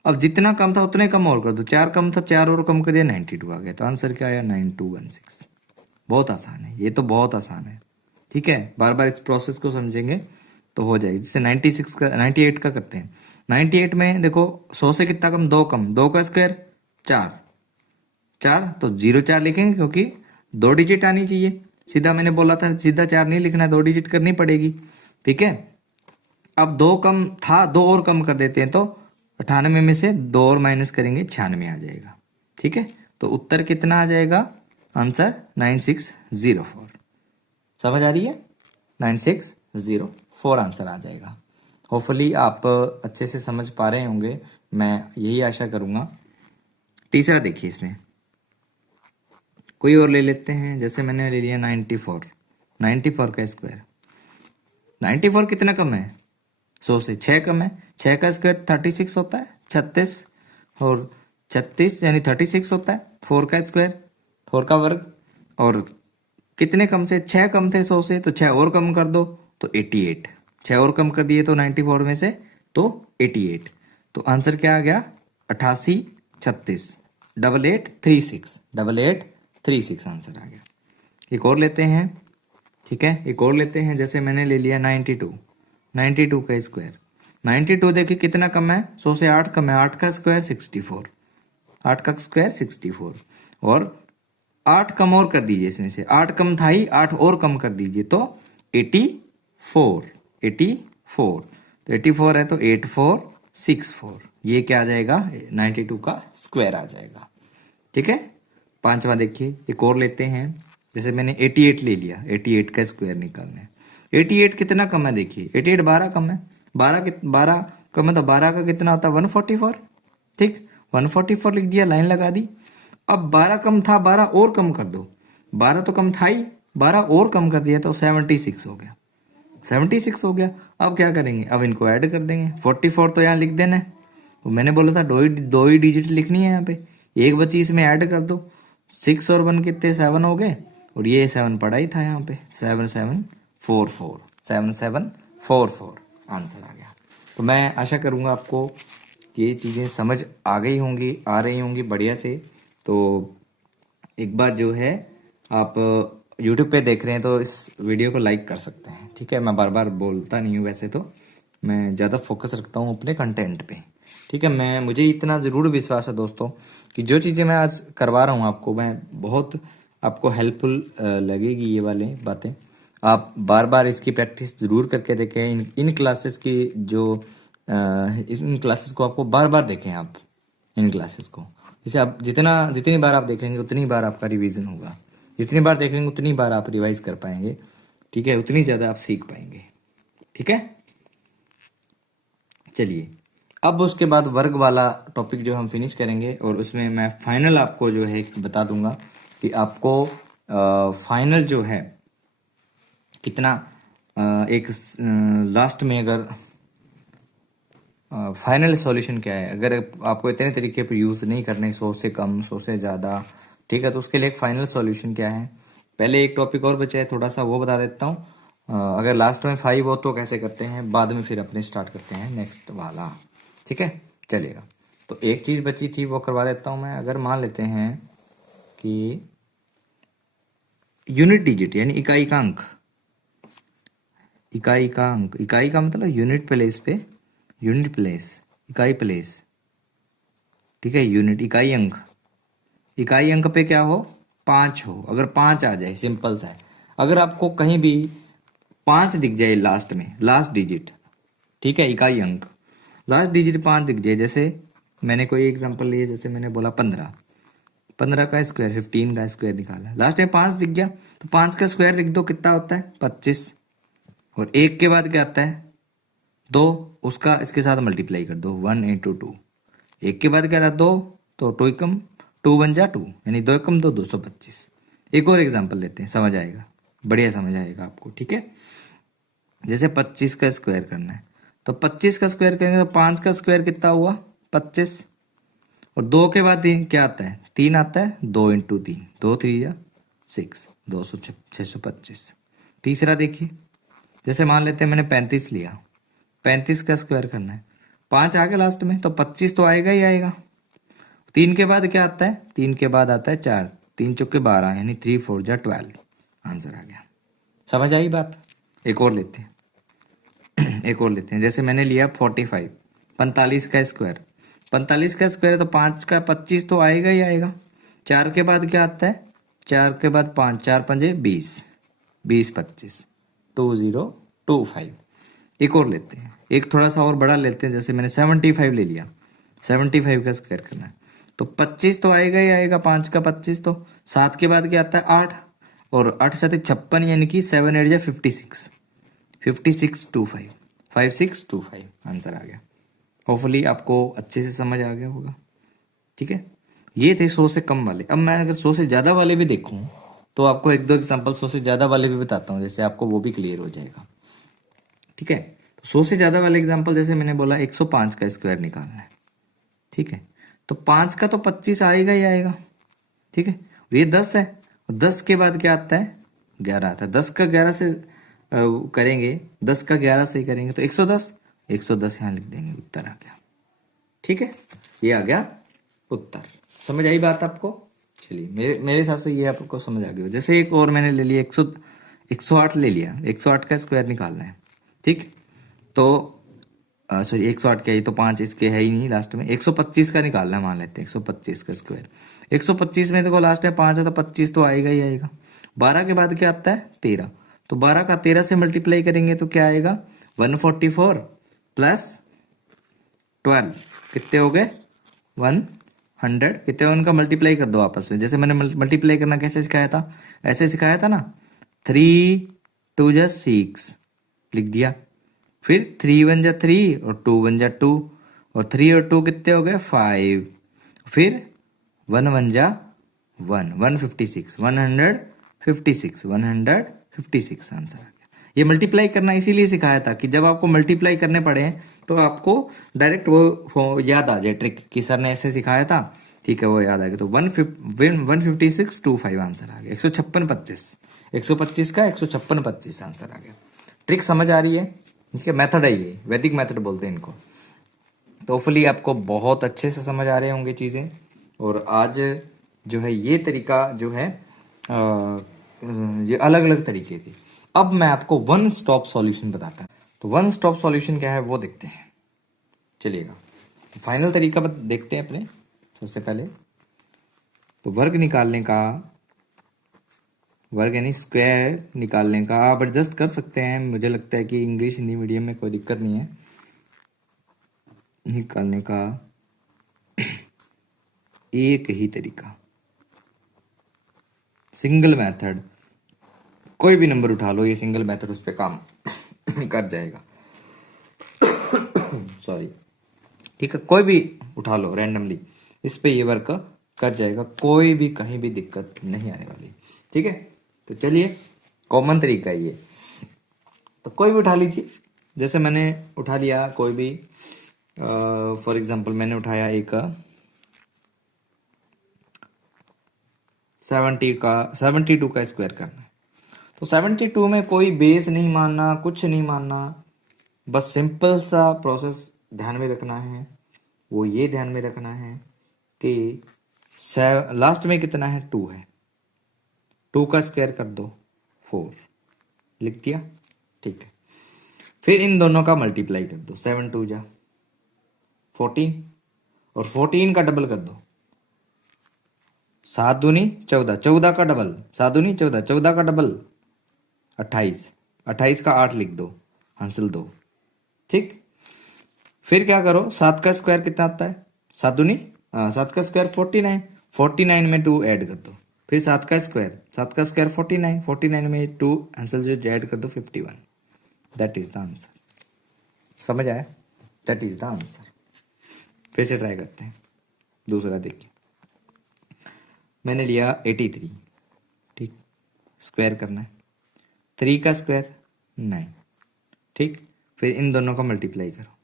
अब जितना कम था उतने कम और कर दो, 4 कम था, 4 और कम कर दिया, 92 आ गया। तो आंसर क्या आया, 9216। बहुत आसान है, ये तो बहुत आसान है। ठीक है, बार बार इस प्रोसेस को समझेंगे तो हो जाएगी। जैसे 96 का 98 का करते हैं। 98 में देखो 100 से कितना कम, 2 कम, 2 का स्क्वायर 4, 4 तो 0 4 लिखेंगे क्योंकि 2 डिजिट आनी चाहिए। सीधा मैंने बोला था सीधा 4 नहीं लिखना, 2 डिजिट करनी पड़ेगी। ठीक है, अब 2 कम था, 2 और कम कर देते हैं, तो 98 में से 2 और माइनस करेंगे, 96 आ जाएगा। ठीक है, तो उत्तर कितना आ जाएगा, आंसर 9604। समझ आ रही है, 9604 आंसर आ जाएगा। होपफुली आप अच्छे से समझ पा रहे होंगे, मैं यही आशा करूंगा। तीसरा देखिए, इसमें कोई और ले लेते हैं। जैसे मैंने ले लिया 94, 94 का स्क्वायर, 94 कितना कम है, 100 से 6 कम है, 6 का स्क्वायर 36 होता है, 36, और 36 यानी 36 होता है। 4 का स्क्वायर, 4 का वर्ग, और कितने कम से, 6 कम थे 100 से, तो 6 और कम कर दो तो 88, 6 और कम कर दिए तो 94 में से तो 88। तो आंसर क्या आ गया, 88 36 8836, 8836 आंसर आ गया। एक और लेते हैं। ठीक है, एक और लेते हैं। जैसे मैंने ले लिया 92, 92 का स्क्वायर, 92 देखिए कितना कम है, 100 से 8 कम है, 8 का स्क्वायर 64, 8 का स्क्वायर 64, और 8 कम और कर दीजिए, इसमें से 8 कम था ही, 8 और कम कर दीजिए तो 84, 84, तो 84 है तो 8464, ये क्या आ जाएगा, 92 का स्क्वायर आ जाएगा। ठीक है, पांचवा देखिए, एक और लेते हैं। जैसे मैंने 88 ले लिया, 88 का स्क्वायर निकालना है। 88 कितना कम है, देखिए 88 12 कम है, 12 कम है, तो 12 का कितना होता है 144। ठीक, 144 लिख दिया, लाइन लगा दी। अब 12 कम था, 12 और कम कर दो, 12 तो कम था ही, 12 और कम कर दिया तो 76 हो गया, 76 हो गया। अब क्या करेंगे, अब इनको ऐड कर देंगे, 44 तो यहाँ लिख देना है। तो मैंने बोला था दो ही डिजिट लिखनी है यहाँ पे, एक बची इसमें ऐड कर दो, 6 और 1 कितने 7 हो गए, और ये 7 पड़ा ही था यहाँ पे, 7744, 7744 आंसर आ गया। तो मैं आशा करूँगा आपको ये चीज़ें समझ आ गई होंगी, आ रही होंगी बढ़िया से। तो एक बार जो है आप YouTube पे देख रहे हैं तो इस वीडियो को लाइक कर सकते हैं। ठीक है, मैं बार बार बोलता नहीं हूँ, वैसे तो मैं ज़्यादा फोकस रखता हूँ अपने कंटेंट पे। ठीक है, मुझे इतना ज़रूर विश्वास है दोस्तों कि जो चीज़ें मैं आज करवा रहा हूँ आपको, मैं बहुत आपको हेल्पफुल लगेगी ये वाली बातें। आप बार बार इसकी प्रैक्टिस ज़रूर करके देखें। इन क्लासेस की जो इन क्लासेस को आपको बार बार देखें आप इन क्लासेस को। इसे आप जितनी बार आप देखेंगे उतनी बार आपका रिवीजन होगा, जितनी बार देखेंगे उतनी बार आप रिवाइज कर पाएंगे, ठीक है, उतनी ज़्यादा आप सीख पाएंगे, ठीक है। चलिए, अब उसके बाद वर्ग वाला टॉपिक जो हम फिनिश करेंगे और उसमें मैं फाइनल आपको जो है बता दूंगा कि आपको फाइनल जो है कितना एक लास्ट में अगर फाइनल सॉल्यूशन क्या है, अगर आपको इतने तरीके पर यूज़ नहीं करने, 100 से कम 100 से ज़्यादा, ठीक है, तो उसके लिए एक फाइनल सॉल्यूशन क्या है। पहले एक टॉपिक और बचा है थोड़ा सा, वो बता देता हूँ। अगर लास्ट में 5 हो तो कैसे करते हैं, बाद में फिर अपने स्टार्ट करते हैं नेक्स्ट वाला, ठीक है, चलेगा। तो एक चीज़ बची थी वो करवा देता हूँ मैं। अगर मान लेते हैं कि यूनिट डिजिट यानी इकाई का अंक, इकाई का अंक, इकाई का मतलब यूनिट प्लेस पे, यूनिट प्लेस, इकाई प्लेस, ठीक है, यूनिट इकाई अंक, इकाई अंक पे क्या हो, 5 हो। अगर 5 आ जाए, सिंपल सा है। अगर आपको कहीं भी 5 दिख जाए लास्ट में, लास्ट डिजिट, ठीक है, इकाई अंक लास्ट डिजिट 5 दिख जाए, जैसे मैंने कोई एग्जांपल लिया, जैसे मैंने बोला 15, 15 का स्क्वायर 15 का स्क्वायर निकाला, लास्ट में 5 दिख गया तो 5 का स्क्वायर लिख दो, कितना होता है 25। और एक के बाद क्या आता है 2, उसका इसके साथ मल्टीप्लाई कर दो, 1 इंटू 2। एक के बाद क्या था 2, तो 2 एकम 2 बन जा 2, यानी 2 एकम 2, 225। एक और एग्जांपल लेते हैं, समझ आएगा, बढ़िया समझ आएगा आपको, ठीक है। जैसे 25 का स्क्वायर करना है, तो 25 का स्क्वायर करेंगे तो 5 का स्क्वायर कितना हुआ 25। और 2 के बाद क्या आता है 3 आता है, 2 इंटू 3, 2 3 या 6, 625। तीसरा देखिए, जैसे मान लेते हैं मैंने 35 लिया, 35 का स्क्वायर करना है, 5 आ गया लास्ट में तो 25 तो आएगा ही आएगा। 3 के बाद क्या आता है, 3 के बाद आता है 4, 3 चौके 12, यानी 3 4 जा 12, आंसर आ गया। समझ आई बात। एक और लेते हैं एक और लेते हैं, जैसे मैंने लिया 45, 45 का स्क्वायर, 45 का स्क्वायर है तो 5 का 25 तो आएगा ही आएगा। 4 के बाद क्या आता है, 4 के बाद 5, 4 पंजे 20, 20 25, 2025। एक और लेते हैं, एक थोड़ा सा और बड़ा लेते हैं, जैसे मैंने 75 ले लिया, 75 का स्क्वायर करना है तो 25 तो आएगा ही आएगा, 5 का 25 तो। 7 के बाद क्या आता है 8, और 8 साथ 56, यानी कि 7 8 जा 56, 5625, 5625 आंसर आ गया। होपफुली आपको अच्छे से समझ आ गया होगा, ठीक है। ये थे 100 से कम वाले। अब मैं अगर 100 से ज़्यादा वाले भी देखूं तो आपको एक दो एग्जांपल 100 से ज़्यादा वाले भी बताता हूँ, जैसे आपको वो भी क्लियर हो जाएगा, ठीक है। तो 100 से ज़्यादा वाले एग्जांपल, जैसे मैंने बोला 105 का स्क्वायर निकालना है, ठीक है, तो 5 का तो 25 आएगा ही आएगा, ठीक है। और ये 10 है, और 10 के बाद क्या आता है 11 आता है, 10 का 11 से करेंगे, 10 का 11 से ही करेंगे तो 110, 110 यहाँ लिख देंगे, उत्तर आ गया, ठीक है। ये आ गया उत्तर। समझ आई बात आपको। चलिए, मेरे मेरे हिसाब से ये आपको समझ आ गया। जैसे एक और मैंने ले लिया 108 ले लिया, 108 का स्क्वायर निकालना है, ठीक। तो सॉरी 108 क्या, ये तो 5 इसके है ही नहीं, लास्ट में 125 का निकालना है, मान लेते हैं 125 का स्क्वायर। 125 में देखो लास्ट में 5 है तो 25 तो आएगा ही आएगा। 12 के बाद क्या आता है 13, तो 12 का 13 से मल्टीप्लाई करेंगे तो क्या आएगा 144 प्लस 12, कितने हो गए 100, कितने, उनका मल्टीप्लाई कर दो आपस में। जैसे मैंने मल्टीप्लाई करना कैसे सिखाया था, ऐसे सिखाया था ना, 3 2 जा 6 लिख दिया, फिर 3 1 जा 3 और 2 1 जा 2, और 3 और 2 कितने हो गए 5, फिर 1 1 जा 1, 156, 156, 156 आंसर आ गया। ये मल्टीप्लाई करना इसीलिए सिखाया था कि जब आपको मल्टीप्लाई करने पड़े तो आपको डायरेक्ट वो याद आ जाए ट्रिक कि सर ने ऐसे सिखाया था, ठीक है, वो याद आ गया। तो 15625 आंसर आ गया, 156 25, 125 का 156 25 आंसर आ गया। ट्रिक समझ आ रही है, ठीक है, मेथड है ये, वैदिक मेथड बोलते हैं इनको। तो होपफुली आपको बहुत अच्छे से समझ आ रहे होंगे चीज़ें। और आज जो है ये तरीका जो है ये अलग अलग तरीके थे। अब मैं आपको वन स्टॉप सॉल्यूशन बताता हूँ। तो वन स्टॉप सॉल्यूशन क्या है वो देखते हैं, चलिएगा। तो फाइनल तरीका देखते हैं अपने। सबसे पहले तो वर्ग निकालने का वर्ग यानी स्क्वायर निकालने का आप एडजस्ट कर सकते हैं। मुझे लगता है कि इंग्लिश हिंदी मीडियम में कोई दिक्कत नहीं है निकालने का। एक ही तरीका, सिंगल मेथड, कोई भी नंबर उठा लो, ये सिंगल मेथड उस पर काम कर जाएगा। सॉरी, ठीक है, कोई भी उठा लो रैंडमली, इस पे ये वर्क कर जाएगा, कोई भी कहीं भी दिक्कत नहीं आने वाली। ठीक है, तो चलिए, कॉमन तरीका है ये, तो कोई भी उठा लीजिए। जैसे मैंने उठा लिया कोई भी, फॉर एग्जांपल मैंने उठाया एक 72 का स्क्वायर करना है। तो 72 में कोई बेस नहीं मानना, कुछ नहीं मानना, बस सिंपल सा प्रोसेस ध्यान में रखना है। वो ये ध्यान में रखना है कि लास्ट में कितना है, 2 है, 2 का स्क्वायर कर दो 4, लिख दिया, ठीक है। फिर इन दोनों का मल्टीप्लाई कर दो, 7 2 जा 14, और 14 का डबल कर दो, 7 दूनी 14, 14 का डबल, 7 दूनी 14, 14 का डबल 28, 28 का 8 लिख दो, हासिल 2, ठीक। फिर क्या करो, 7 का स्क्वायर कितना आता है, 7 दूनी 7 का स्क्वायर 49, 49 में 2 ऐड कर दो, फिर 7 का स्क्वायर, 7 का स्क्वायर 49, 49 में 2 आंसर जो ऐड कर दो 51, दैट इज द आंसर। समझ आया, दैट इज द आंसर। फिर से ट्राई करते हैं, दूसरा देखिए, मैंने लिया 83, ठीक, स्क्वायर करना है, 3 का स्क्वायर 9, ठीक। फिर इन दोनों का मल्टीप्लाई करो,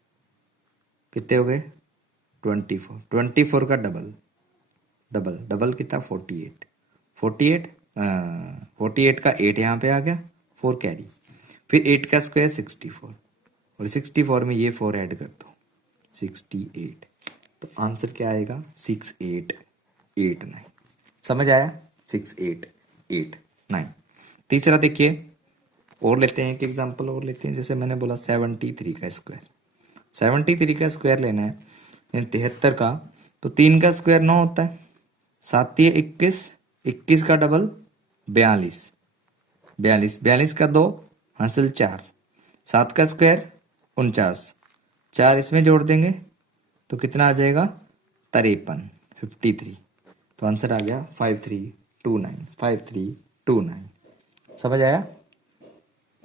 कितने हो गए 24, 24 का डबल, डबल डबल कितना 48, 48, 48 का 8 यहाँ पे आ गया, 4 कैरी, फिर 8 का स्क्वायर 64, और 64 में ये 4 ऐड कर दो 68, तो आंसर क्या आएगा 6889। समझ आया, 6889। तीसरा देखिए, और लेते हैं एक एग्जांपल और लेते हैं। जैसे मैंने बोला 73 का स्क्वायर, 73 का स्क्वायर लेना है, यानी 73 का, तो 3 का स्क्वायर 9 होता है, 7 21, 21 का डबल 42, 42, 42 का 2 हासिल 4, 7 का स्क्वायर 49, 4 इसमें जोड़ देंगे तो कितना आ जाएगा 53, 53, तो आंसर आ गया 5329, 5329। समझ आया,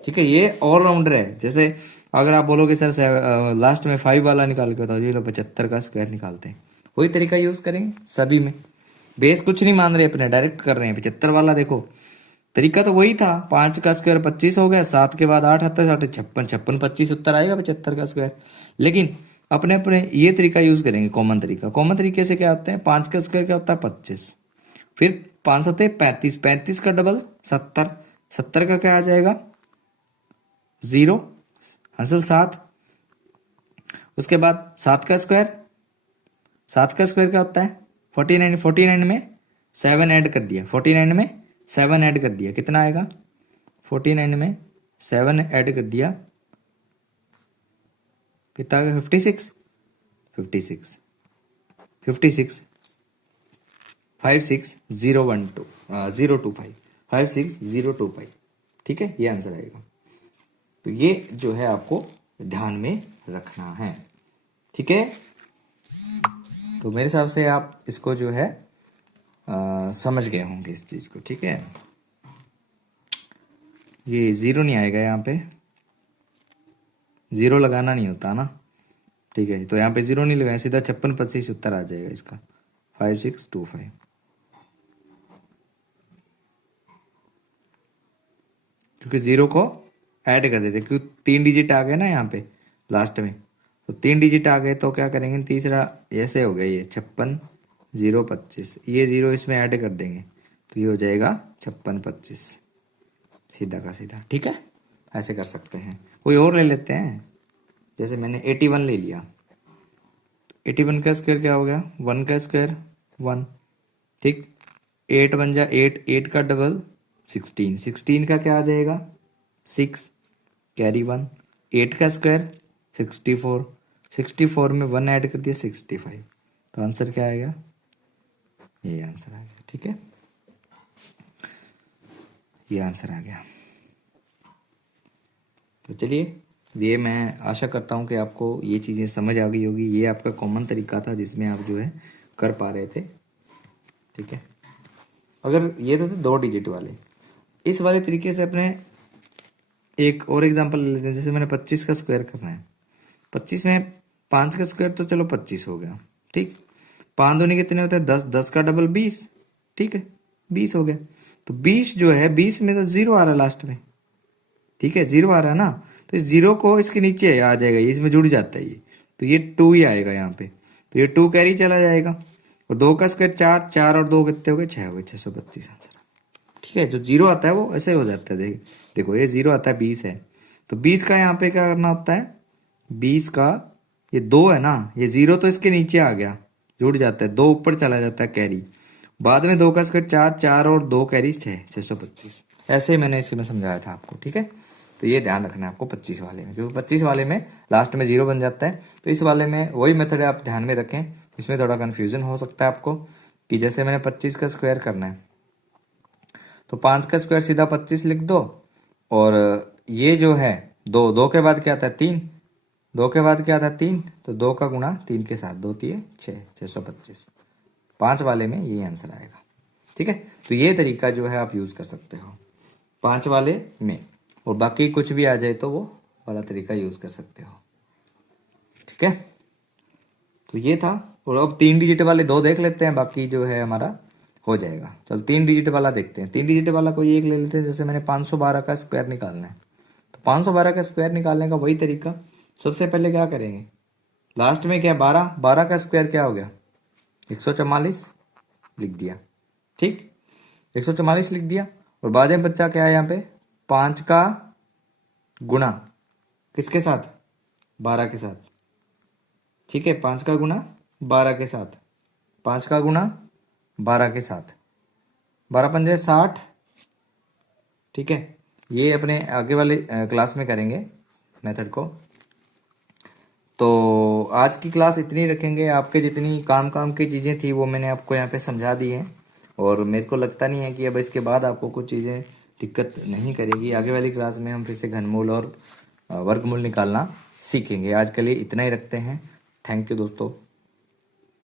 ठीक है। ये ऑलराउंडर है। जैसे अगर आप बोलोगे सर लास्ट में 5 वाला निकाल के बताओ, ये लो 75 का स्क्वायर निकालते हैं, वही तरीका यूज करेंगे सभी में। बेस कुछ नहीं मान रहे अपने, डायरेक्ट कर रहे हैं 75 वाला। देखो तरीका तो वही था, 5 का स्क्वायर 25 हो गया, 7 के बाद 8 आता है, 8 56, 56 25 उत्तर आएगा 75 का स्क्वायर। लेकिन अपने अपने ये तरीका यूज करेंगे, कॉमन तरीका। कॉमन तरीके से क्या होता है, 5 का स्क्वायर क्या होता है 25, फिर 5 सत्ते 35, 35 का डबल 70, 70 का क्या आ जाएगा 0, हासिल 7, उसके बाद 7 का स्क्वायर, 7 का स्क्वायर क्या होता है 49, 49 में 7 ऐड कर दिया, 49 में 7 ऐड कर दिया, कितना आएगा 49 में 7 ऐड कर दिया, कितना आ गया 56, 56, 56, 56012 025, 56025, ठीक है, ये आंसर आएगा। तो ये जो है आपको ध्यान में रखना है, ठीक है। तो मेरे हिसाब से आप इसको जो है समझ गए होंगे इस चीज को, ठीक है। ये 0 नहीं आएगा, यहाँ पे 0 लगाना नहीं होता ना, ठीक है। तो यहाँ पे 0 नहीं लगाया, सीधा 56 25 उत्तर आ जाएगा इसका 5625, क्योंकि 0 को ऐड कर देते, क्योंकि 3 डिजिट आ गए ना यहाँ पे लास्ट में, तो 3 डिजिट आ गए तो क्या करेंगे, तीसरा ऐसे हो गया, ये 56 0 25, ये 0 इसमें ऐड कर देंगे तो ये हो जाएगा 56 25, सीधा का सीधा, ठीक है। ऐसे कर सकते हैं। कोई और ले लेते हैं, जैसे मैंने 81 ले लिया, 81 का स्क्वायर क्या हो गया 1 का स्क्वायर 1, ठीक। 8 बन जा 8, 8 का डबल 16, 16 का क्या आ जाएगा 6, कैरी 1, 8 का स्क्वायर 64, 64 में 1 ऐड कर दिया 65, तो आंसर क्या आएगा, ये आंसर आएगा, ठीक है। ये आंसर आ गया। तो चलिए, ये मैं आशा करता हूँ कि आपको ये चीज़ें समझ आ गई होगी। ये आपका कॉमन तरीका था जिसमें आप जो है कर पा रहे थे। ठीक है, अगर ये तो थे 2 डिजिट वाले, इस वाले तरीके से अपने एक और एग्जांपल ले लेते हैं। जैसे मैंने 25 का स्क्वायर करना है, 25 में 5 का स्क्वायर तो चलो 25 हो गया। ठीक, 5 दूनी कितने होते हैं 10, 10 का डबल 20। ठीक है, 20 हो गया। तो 20 जो है, 20 में तो 0 आ रहा है लास्ट में। ठीक है, 0 आ रहा है ना, तो इस 0 को इसके नीचे आ जाएगा, ये इसमें जुड़ जाता है ये, तो ये 2 ही आएगा यहाँ पे। तो ये 2 कैरी चला जाएगा। और 2 का स्क्वायर 4, 4 और 2 कितने हो गए 6 हो गए, 625 आंसर। ठीक है, जो 0 आता है वो ऐसे हो जाता है। देखो ये 0 आता है, 20 है, तो 20 का यहाँ पे क्या करना होता है, 20 का ये 2 है ना, ये 0 तो इसके नीचे आ गया, जुड़ जाता है, 2 ऊपर चला जाता है कैरी। बाद में 2 का स्क्वायर 4, 4 और 2 कैरी 6, 625। ऐसे ही मैंने इसमें समझाया था आपको। ठीक है, तो ये ध्यान रखना है आपको 25 वाले में, क्योंकि 25 वाले में लास्ट में 0 बन जाता है। तो इस वाले में वही मेथड आप ध्यान में रखें। इसमें थोड़ा कन्फ्यूजन हो सकता है आपको, कि जैसे मैंने 25 का स्क्वायर करना है, तो 5 का स्क्वायर सीधा 25 लिख दो। और ये जो है 2, 2 के बाद क्या आता है 3, 2 के बाद क्या आता है 3, तो 2 का गुणा 3 के साथ, 2 3 6, 625। 5 वाले में ये आंसर आएगा। ठीक है, तो ये तरीका जो है आप यूज़ कर सकते हो 5 वाले में, और बाकी कुछ भी आ जाए तो वो वाला तरीका यूज़ कर सकते हो। ठीक है, तो ये था। और अब 3 डिजिट वाले 2 देख लेते हैं, बाकी जो है हमारा हो जाएगा। चल 3 डिजिट वाला देखते हैं। 3 डिजिट वाला कोई एक ले लेते हैं। जैसे मैंने 512 का स्क्वायर निकालना है, तो 512 का स्क्वायर निकालने का वही तरीका। सबसे पहले क्या करेंगे, लास्ट में क्या 12, 12 का स्क्वायर क्या हो गया 144 लिख दिया। ठीक, 144 लिख दिया। और बाद में बच्चा क्या है यहाँ पे 5 का गुणा किसके साथ, 12 के साथ। ठीक है, 5 का गुणा 12 के साथ, 5 का गुणा 12 के साथ, 12 पंजे 60। ठीक है, ये अपने आगे वाले क्लास में करेंगे मेथड को। तो आज की क्लास इतनी रखेंगे। आपके जितनी काम काम की चीज़ें थी वो मैंने आपको यहाँ पे समझा दी हैं, और मेरे को लगता नहीं है कि अब इसके बाद आपको कुछ चीज़ें दिक्कत नहीं करेगी। आगे वाली क्लास में हम फिर से घनमूल और वर्गमूल निकालना सीखेंगे। आज के लिए इतना ही रखते हैं। थैंक यू दोस्तों।